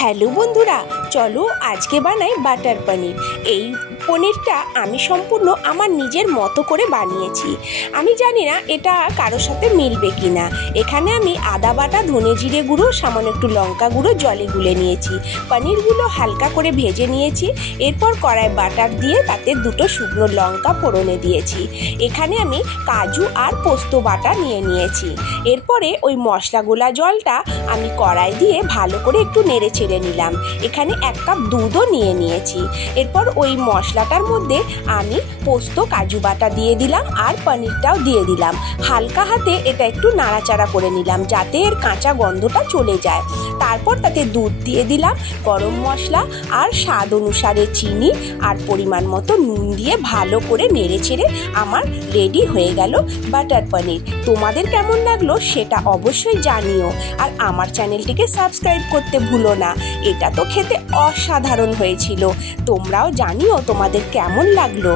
Hello বন্ধুরা, চলো আজকে বানাই বাটার পনির। এই পনিরটা আমি সম্পূর্ণ আমার নিজের মতো করে বানিয়েছি। আমি জানি না এটা কারোর সাথে মিলবে কি না। এখানে আমি আদা বাটা, ধনে জিরে গুঁড়ো, সামান্য একটু লঙ্কা গুঁড়ো জলে গুলে নিয়েছি। পনিরগুলো হালকা করে ভেজে নিয়েছি। এরপর কড়াই বাটার দিয়ে তাতে দুটো শুকনো লঙ্কা ফোড়নে দিয়েছি। এখানে আমি কাজু আর পোস্ত বাটা নিয়ে নিয়েছি। এরপরে ওই মশলা গোলা জলটা আমি কড়াই দিয়ে ভালো করে একটু নেড়ে চেড়ে নিলাম। এখানে 1 কাপ দুধও নিয়ে নিয়েছি। এরপর ওই মশলাটার মধ্যে আমি পোস্ত কাজু বাটা দিয়ে দিলাম আর পনিরটাও দিয়ে দিলাম। হালকা হাতে এটা একটু নাড়াচাড়া করে নিলাম যাতে এর কাঁচা গন্ধটা চলে যায়। তারপর তাতে দুধ দিয়ে দিলাম, গরম মশলা আর স্বাদ অনুসারে চিনি আর পরিমাণ মতো নুন দিয়ে ভালো করে নেড়ে চেড়ে আমার রেডি হয়ে গেল বাটার পনির। তোমাদের কেমন লাগলো সেটা অবশ্যই জানিও। আর আমার চ্যানেলটিকে সাবস্ক্রাইব করতে ভুলো না। এটা তো খেতে অসাধারণ হয়েছিল। তোমরাও জানিও তোমাদের কেমন লাগলো।